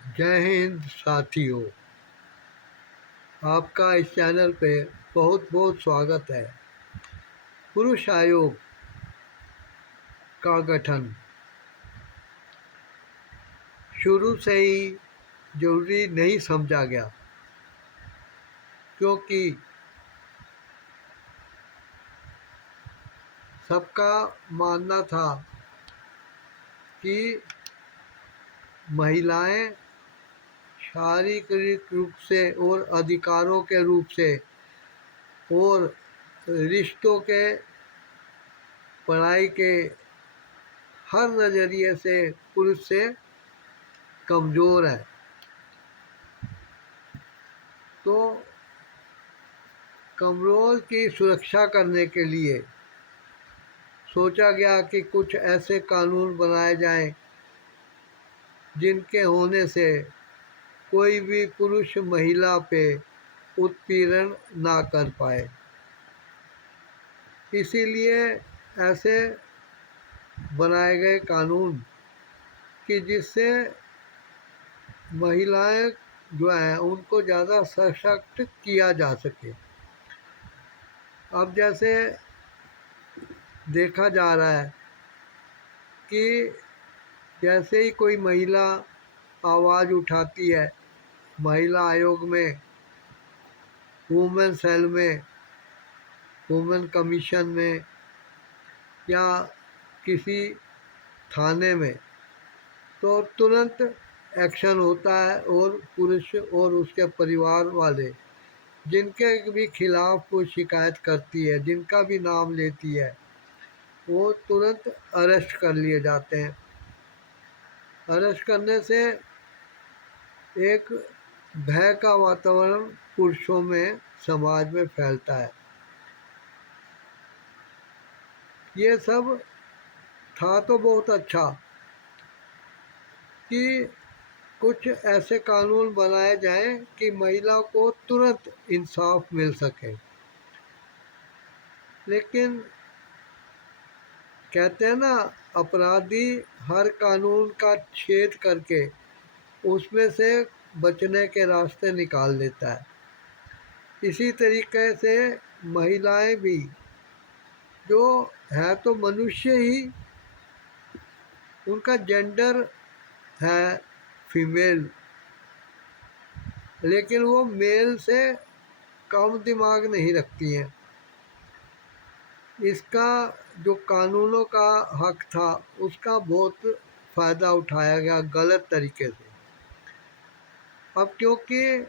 जय हिंद साथियों। आपका इस चैनल पे बहुत बहुत स्वागत है। पुरुष आयोग का गठन शुरू से ही जरूरी नहीं समझा गया, क्योंकि सबका मानना था कि महिलाएं शारीरिक रूप से और अधिकारों के रूप से और रिश्तों के, पढ़ाई के हर नज़रिए से पुरुष से कमज़ोर है। तो कमज़ोर की सुरक्षा करने के लिए सोचा गया कि कुछ ऐसे कानून बनाए जाएं जिनके होने से कोई भी पुरुष महिला पे उत्पीड़न ना कर पाए। इसीलिए ऐसे बनाए गए कानून कि जिससे महिलाएं जो हैं उनको ज़्यादा सशक्त किया जा सके। अब जैसे देखा जा रहा है कि जैसे ही कोई महिला आवाज़ उठाती है महिला आयोग में, वुमेन सेल में, वुमेन कमीशन में या किसी थाने में, तो तुरंत एक्शन होता है और पुरुष और उसके परिवार वाले जिनके भी खिलाफ कोई शिकायत करती है, जिनका भी नाम लेती है, वो तुरंत अरेस्ट कर लिए जाते हैं। अरेस्ट करने से एक भय का वातावरण पुरुषों में, समाज में फैलता है। ये सब था तो बहुत अच्छा कि कुछ ऐसे कानून बनाए जाएं कि महिला को तुरंत इंसाफ मिल सके। लेकिन कहते हैं ना, अपराधी हर कानून का छेद करके उसमें से बचने के रास्ते निकाल लेता है। इसी तरीके से महिलाएं भी जो है तो मनुष्य ही, उनका जेंडर है फीमेल, लेकिन वो मेल से कम दिमाग नहीं रखती हैं। इसका जो कानूनों का हक था उसका बहुत फ़ायदा उठाया गया गलत तरीके से। अब क्योंकि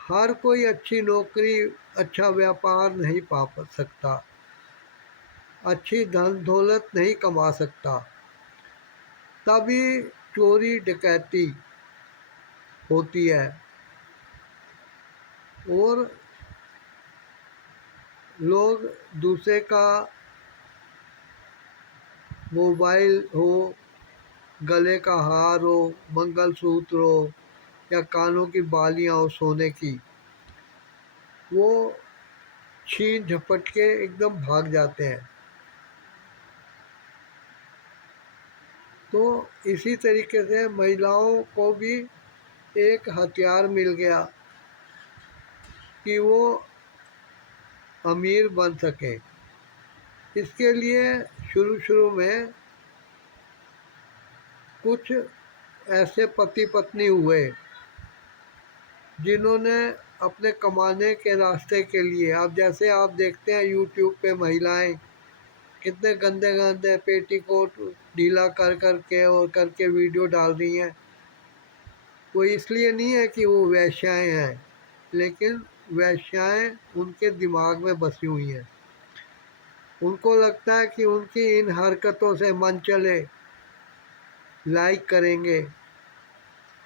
हर कोई अच्छी नौकरी, अच्छा व्यापार नहीं पा सकता, अच्छी धन दौलत नहीं कमा सकता, तभी चोरी डकैती होती है और लोग दूसरे का मोबाइल हो, गले का हार हो, मंगलसूत्र हो या कानों की बालियां हो सोने की, वो छीन झपट के एकदम भाग जाते हैं। तो इसी तरीके से महिलाओं को भी एक हथियार मिल गया कि वो अमीर बन सके। इसके लिए शुरू शुरू में कुछ ऐसे पति पत्नी हुए जिन्होंने अपने कमाने के रास्ते के लिए, अब जैसे आप देखते हैं यूट्यूब पे महिलाएं कितने गंदे गंदे पेटीकोट ढीला कर कर के और करके वीडियो डाल रही हैं। वो इसलिए नहीं है कि वो वेश्याएं हैं, लेकिन वेश्याएं उनके दिमाग में बसी हुई हैं। उनको लगता है कि उनकी इन हरकतों से मन चले, लाइक करेंगे,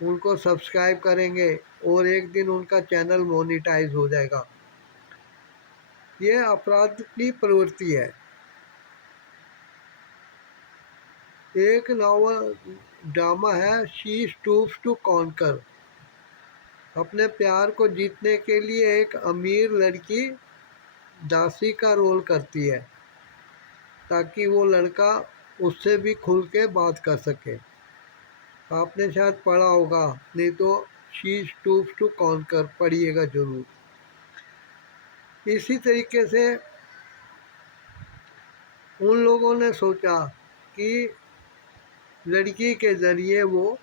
उनको सब्सक्राइब करेंगे और एक दिन उनका चैनल मोनेटाइज हो जाएगा। ये अपराध की प्रवृत्ति है। एक नॉवल ड्रामा है शी स्टूप्स टू कॉन्कर। अपने प्यार को जीतने के लिए एक अमीर लड़की दासी का रोल करती है ताकि वो लड़का उससे भी खुल के बात कर सके। आपने शायद पढ़ा होगा, नहीं तो शी स्टूप्स टू कॉन्कर पढ़िएगा जरूर। इसी तरीके से उन लोगों ने सोचा कि लड़की के ज़रिए वो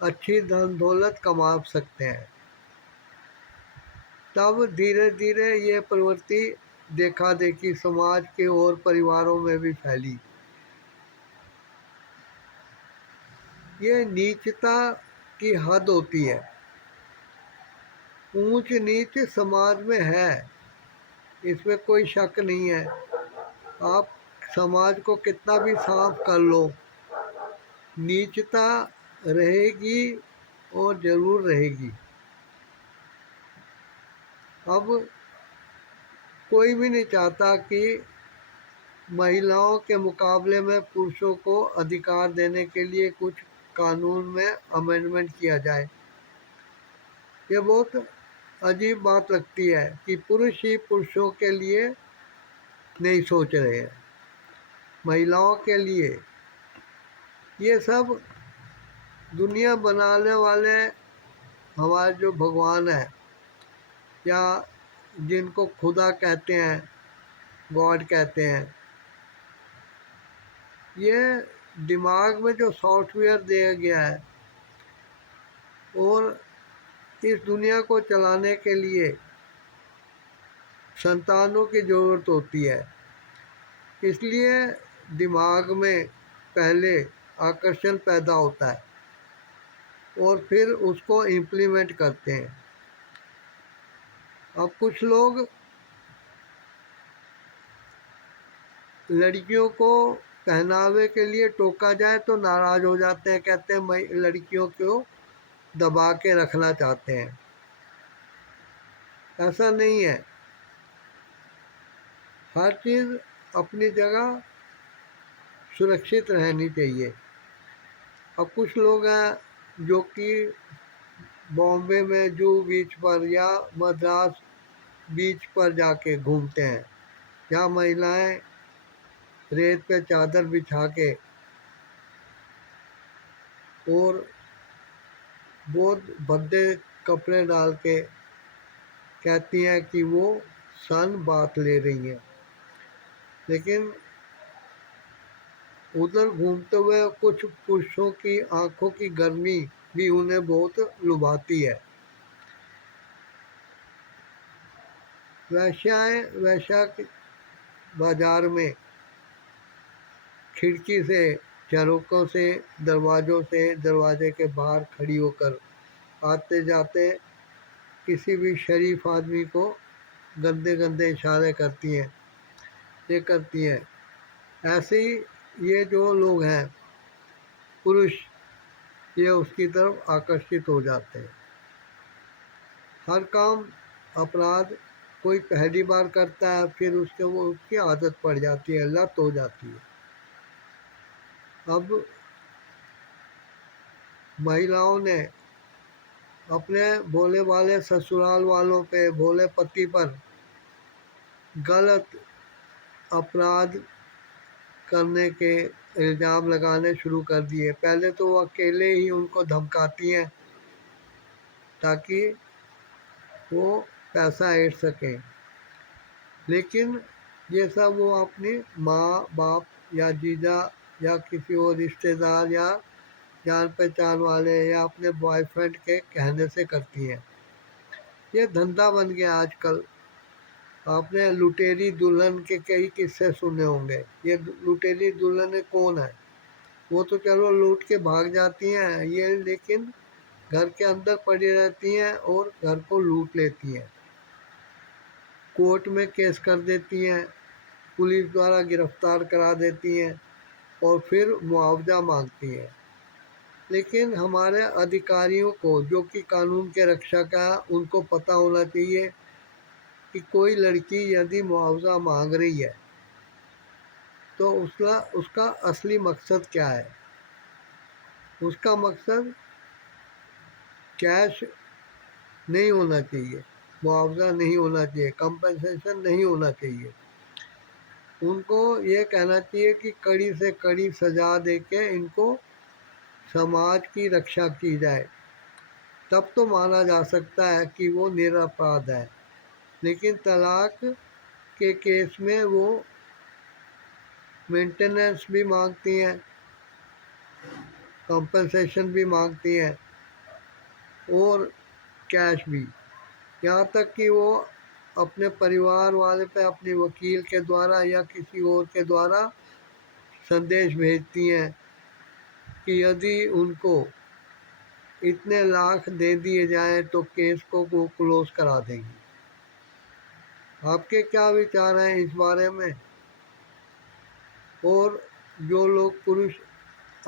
अच्छी धन दौलत कमा सकते हैं। तब धीरे धीरे ये प्रवृत्ति देखा देखी समाज के और परिवारों में भी फैली। ये नीचता की हद होती है, ऊंच नीच समाज में है, इसमें कोई शक नहीं है। आप समाज को कितना भी साफ कर लो, नीचता रहेगी और ज़रूर रहेगी। अब कोई भी नहीं चाहता कि महिलाओं के मुकाबले में पुरुषों को अधिकार देने के लिए कुछ कानून में अमेंडमेंट किया जाए। ये बहुत अजीब बात लगती है कि पुरुष ही पुरुषों के लिए नहीं सोच रहे हैं, महिलाओं के लिए। ये सब दुनिया बनाने वाले हमारे जो भगवान है, या जिनको खुदा कहते हैं, गॉड कहते हैं, ये दिमाग में जो सॉफ्टवेयर दिया गया है और इस दुनिया को चलाने के लिए संतानों की ज़रूरत होती है, इसलिए दिमाग में पहले आकर्षण पैदा होता है और फिर उसको इम्प्लीमेंट करते हैं। अब कुछ लोग लड़कियों को पहनावे के लिए टोका जाए तो नाराज़ हो जाते हैं, कहते हैं लड़कियों को दबा के रखना चाहते हैं। ऐसा नहीं है, हर चीज़ अपनी जगह सुरक्षित रहनी चाहिए। अब कुछ लोग हैं जो कि बॉम्बे में जूहू बीच पर या मद्रास बीच पर जाके घूमते हैं, जहाँ महिलाएं रेत पे चादर बिछा के और बहुत भद्दे कपड़े डाल के कहती हैं कि वो सन बात ले रही हैं, लेकिन उधर घूमते हुए कुछ पुरुषों की आंखों की गर्मी भी उन्हें बहुत लुभाती है। वैश्या बाजार में खिड़की से, झरोकों से, दरवाज़ों से, दरवाजे के बाहर खड़ी होकर आते जाते किसी भी शरीफ आदमी को गंदे गंदे इशारे करती हैं, ये करती हैं। ऐसे ही ये जो लोग हैं पुरुष, ये उसकी तरफ आकर्षित हो जाते हैं। हर काम अपराध कोई पहली बार करता है, फिर उसके वो उसकी आदत पड़ जाती है, लत हो जाती है। अब महिलाओं ने अपने भोले वाले ससुराल वालों पे, भोले पति पर गलत अपराध करने के इल्ज़ाम लगाने शुरू कर दिए। पहले तो वो अकेले ही उनको धमकाती हैं ताकि वो पैसा ऐंठ सकें, लेकिन ये सब वो अपनी माँ बाप या जीजा या किसी और रिश्तेदार या जान पहचान वाले या अपने बॉयफ्रेंड के कहने से करती हैं। ये धंधा बन गया आजकल। आपने लुटेरी दुल्हन के कई किस्से सुने होंगे। ये लुटेरी दुल्हन कौन है? वो तो चलो लूट के भाग जाती हैं, ये लेकिन घर के अंदर पड़ी रहती हैं और घर को लूट लेती हैं, कोर्ट में केस कर देती हैं, पुलिस द्वारा गिरफ्तार करा देती हैं और फिर मुआवजा मांगती हैं। लेकिन हमारे अधिकारियों को, जो कि कानून के रक्षक हैं, उनको पता होना चाहिए कि कोई लड़की यदि मुआवजा मांग रही है तो उसका असली मकसद क्या है। उसका मकसद कैश नहीं होना चाहिए, मुआवजा नहीं होना चाहिए, कंपनसेशन नहीं होना चाहिए। उनको ये कहना चाहिए कि कड़ी से कड़ी सज़ा दे के इनको समाज की रक्षा की जाए, तब तो माना जा सकता है कि वो निरपराध है। लेकिन तलाक के केस में वो मेंटेनेंस भी मांगती हैं, कंपनसेशन भी मांगती हैं और कैश भी। यहाँ तक कि वो अपने परिवार वाले पे अपने वकील के द्वारा या किसी और के द्वारा संदेश भेजती हैं कि यदि उनको इतने लाख दे दिए जाएं तो केस को वो क्लोज करा देंगी। आपके क्या विचार हैं इस बारे में? और जो लोग पुरुष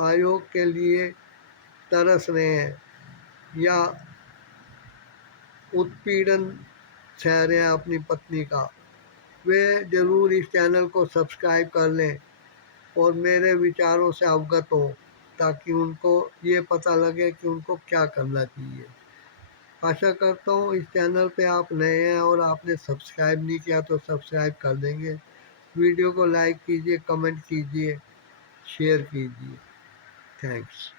आयोग के लिए तरस रहे हैं या उत्पीड़न सह रहे हैं अपनी पत्नी का, वे ज़रूर इस चैनल को सब्सक्राइब कर लें और मेरे विचारों से अवगत हों, ताकि उनको ये पता लगे कि उनको क्या करना चाहिए। आशा करता हूँ इस चैनल पे आप नए हैं और आपने सब्सक्राइब नहीं किया तो सब्सक्राइब कर देंगे। वीडियो को लाइक कीजिए, कमेंट कीजिए, शेयर कीजिए। थैंक्स।